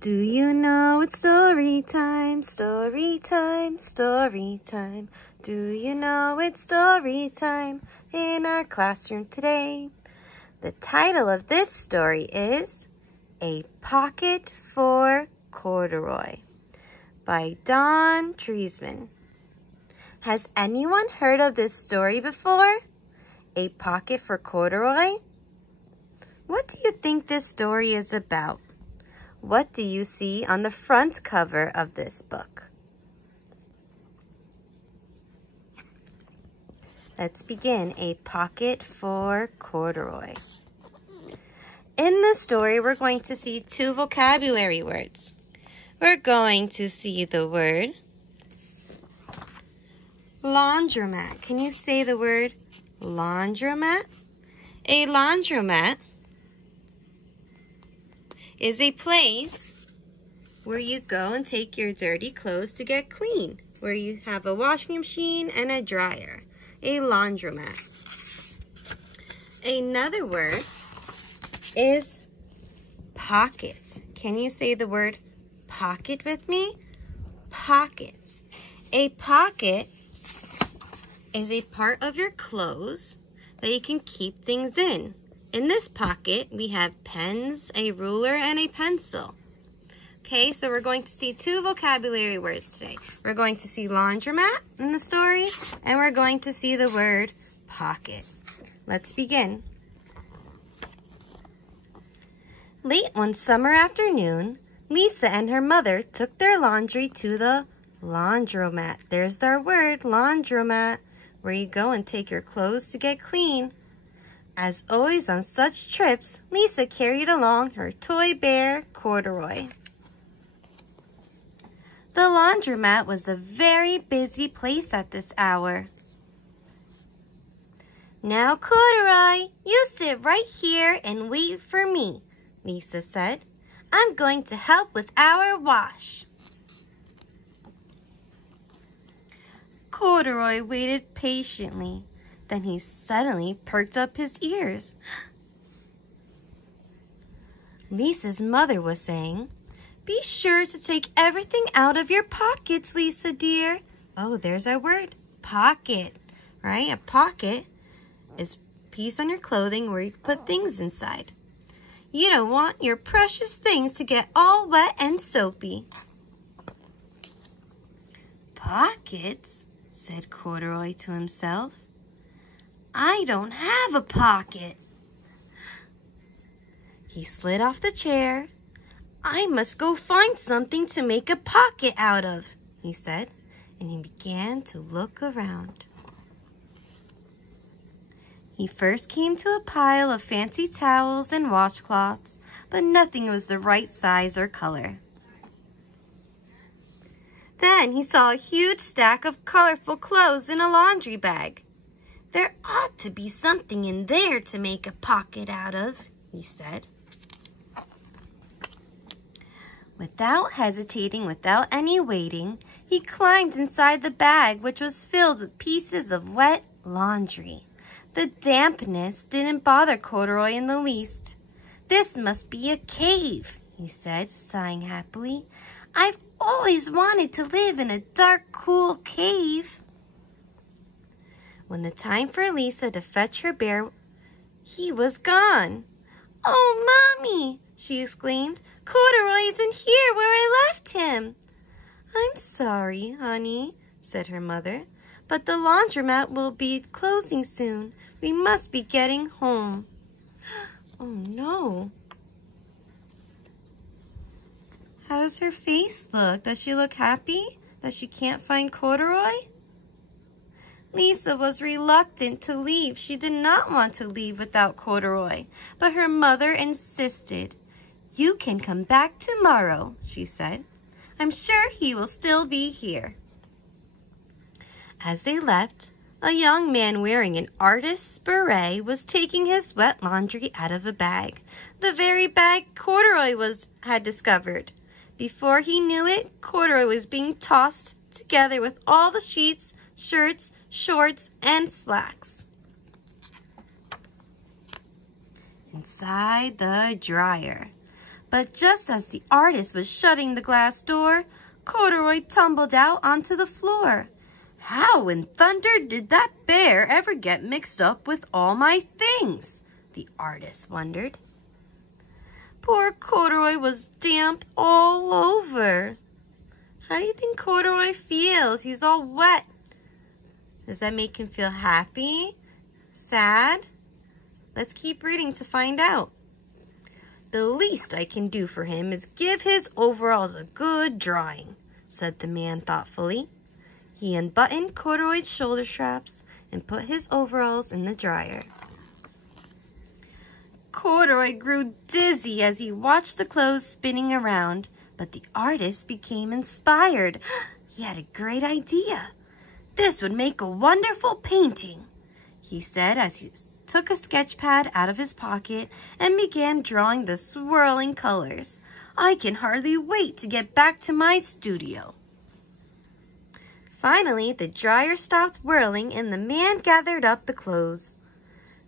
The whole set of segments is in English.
Do you know it's story time, story time, story time? Do you know it's story time in our classroom today? The title of this story is A Pocket for Corduroy by Don Treisman. Has anyone heard of this story before? A Pocket for Corduroy? What do you think this story is about? What do you see on the front cover of this book? Let's begin. A Pocket for Corduroy. In the story, we're going to see two vocabulary words. We're going to see the word laundromat. Can you say the word laundromat? A laundromat is a place where you go and take your dirty clothes to get clean, where you have a washing machine and a dryer. A laundromat. Another word is pocket. Can you say the word pocket with me? Pocket. A pocket is a part of your clothes that you can keep things in. In this pocket, we have pens, a ruler, and a pencil. Okay, so we're going to see two vocabulary words today. We're going to see laundromat in the story, and we're going to see the word pocket. Let's begin. Late one summer afternoon, Lisa and her mother took their laundry to the laundromat. There's our word, laundromat, where you go and take your clothes to get clean. As always on such trips, Lisa carried along her toy bear, Corduroy. The laundromat was a very busy place at this hour. Now, Corduroy, you sit right here and wait for me, Lisa said. I'm going to help with our wash. Corduroy waited patiently. Then he suddenly perked up his ears. Lisa's mother was saying, "Be sure to take everything out of your pockets, Lisa dear." Oh, there's our word, pocket, right? A pocket is a piece on your clothing where you put things inside. You don't want your precious things to get all wet and soapy. Pockets, said Corduroy to himself. I don't have a pocket. He slid off the chair. I must go find something to make a pocket out of, he said, and he began to look around. He first came to a pile of fancy towels and washcloths, but nothing was the right size or color. Then he saw a huge stack of colorful clothes in a laundry bag. There ought to be something in there to make a pocket out of, he said. Without hesitating, without any waiting, he climbed inside the bag, which was filled with pieces of wet laundry. The dampness didn't bother Corduroy in the least. This must be a cave, he said, sighing happily. I've always wanted to live in a dark, cool cave. When the time for Lisa to fetch her bear, he was gone. Oh, Mommy, she exclaimed. Corduroy isn't here where I left him. I'm sorry, honey, said her mother, but the laundromat will be closing soon. We must be getting home. Oh, no. How does her face look? Does she look happy that she can't find Corduroy? Lisa was reluctant to leave. She did not want to leave without Corduroy, but her mother insisted. You can come back tomorrow, she said. I'm sure he will still be here. As they left, a young man wearing an artist's beret was taking his wet laundry out of a bag, the very bag Corduroy had discovered. Before he knew it, Corduroy was being tossed together with all the sheets, shirts, shorts, and slacks. Inside the dryer. But just as the artist was shutting the glass door, Corduroy tumbled out onto the floor. How in thunder did that bear ever get mixed up with all my things? The artist wondered. Poor Corduroy was damp all over. How do you think Corduroy feels? He's all wet. Does that make him feel happy? Sad? Let's keep reading to find out. The least I can do for him is give his overalls a good drying, said the man thoughtfully. He unbuttoned Corduroy's shoulder straps and put his overalls in the dryer. Corduroy grew dizzy as he watched the clothes spinning around, but the artist became inspired. He had a great idea. This would make a wonderful painting, he said as he took a sketch pad out of his pocket and began drawing the swirling colors. I can hardly wait to get back to my studio. Finally, the dryer stopped whirling and the man gathered up the clothes.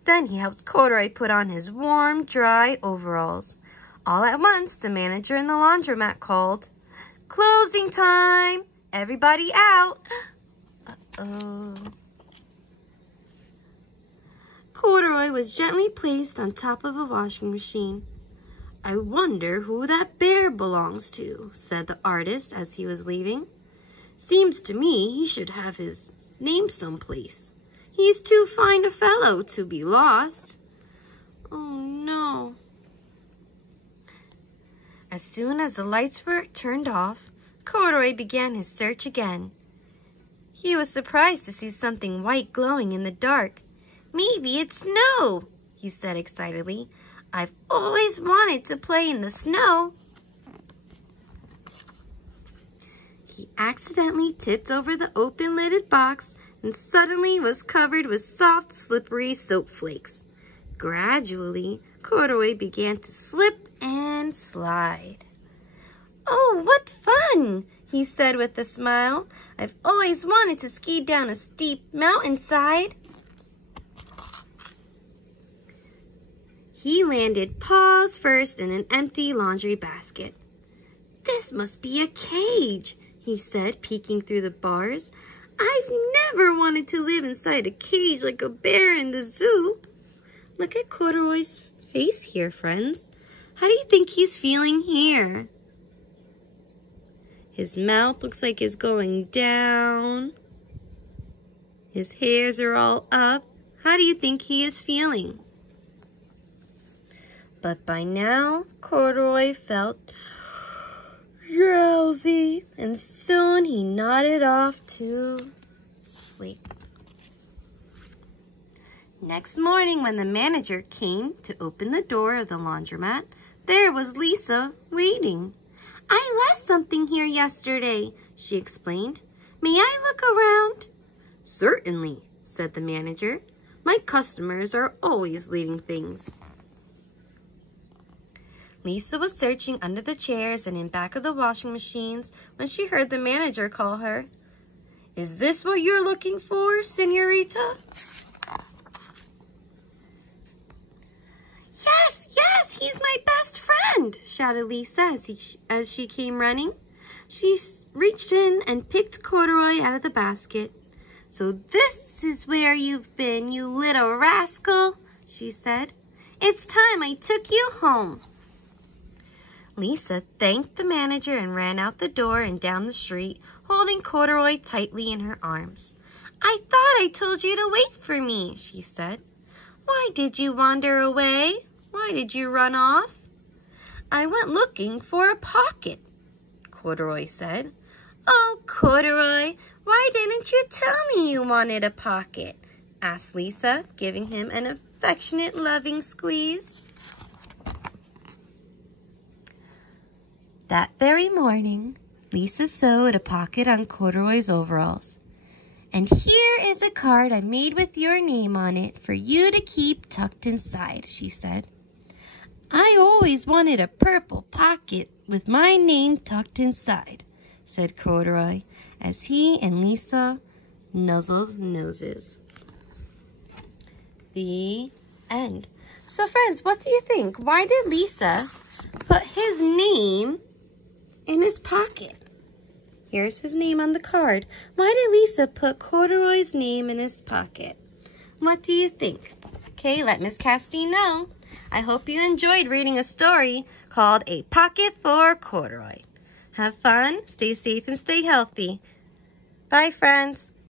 Then he helped Corduroy put on his warm, dry overalls. All at once, the manager in the laundromat called, "Closing time! Everybody out!" Uh-oh. Corduroy was gently placed on top of a washing machine. I wonder who that bear belongs to, said the artist as he was leaving. Seems to me he should have his name someplace. He's too fine a fellow to be lost. Oh no. As soon as the lights were turned off, Corduroy began his search again. He was surprised to see something white glowing in the dark. Maybe it's snow, he said excitedly. I've always wanted to play in the snow. He accidentally tipped over the open-lidded box and suddenly was covered with soft, slippery soap flakes. Gradually, Corduroy began to slip and slide. Oh, what fun, he said with a smile. I've always wanted to ski down a steep mountainside. He landed paws first in an empty laundry basket. This must be a cage, he said, peeking through the bars. I've never wanted to live inside a cage like a bear in the zoo. Look at Corduroy's face here, friends. How do you think he's feeling here? His mouth looks like it's going down. His hairs are all up. How do you think he is feeling? But by now, Corduroy felt drowsy, and soon he nodded off to sleep. Next morning, when the manager came to open the door of the laundromat, there was Lisa waiting. I left something here yesterday, she explained. May I look around? Certainly, said the manager. My customers are always leaving things. Lisa was searching under the chairs and in back of the washing machines when she heard the manager call her. Is this what you're looking for, senorita? Yes, he's my best friend, shouted Lisa as she came running. She reached in and picked Corduroy out of the basket. So this is where you've been, you little rascal, she said. It's time I took you home. Lisa thanked the manager and ran out the door and down the street, holding Corduroy tightly in her arms. I thought I told you to wait for me, she said. Why did you wander away? Why did you run off? I went looking for a pocket, Corduroy said. Oh, Corduroy, why didn't you tell me you wanted a pocket? Asked Lisa, giving him an affectionate, loving squeeze. That very morning, Lisa sewed a pocket on Corduroy's overalls. And here is a card I made with your name on it for you to keep tucked inside, she said. I always wanted a purple pocket with my name tucked inside, said Corduroy, as he and Lisa nuzzled noses. The end. So friends, what do you think? Why did Lisa put his name in his pocket. Here's his name on the card. Why did Lisa put Corduroy's name in his pocket? What do you think? Okay, let Miss Castine know. I hope you enjoyed reading a story called A Pocket for Corduroy. Have fun, stay safe, and stay healthy. Bye, friends.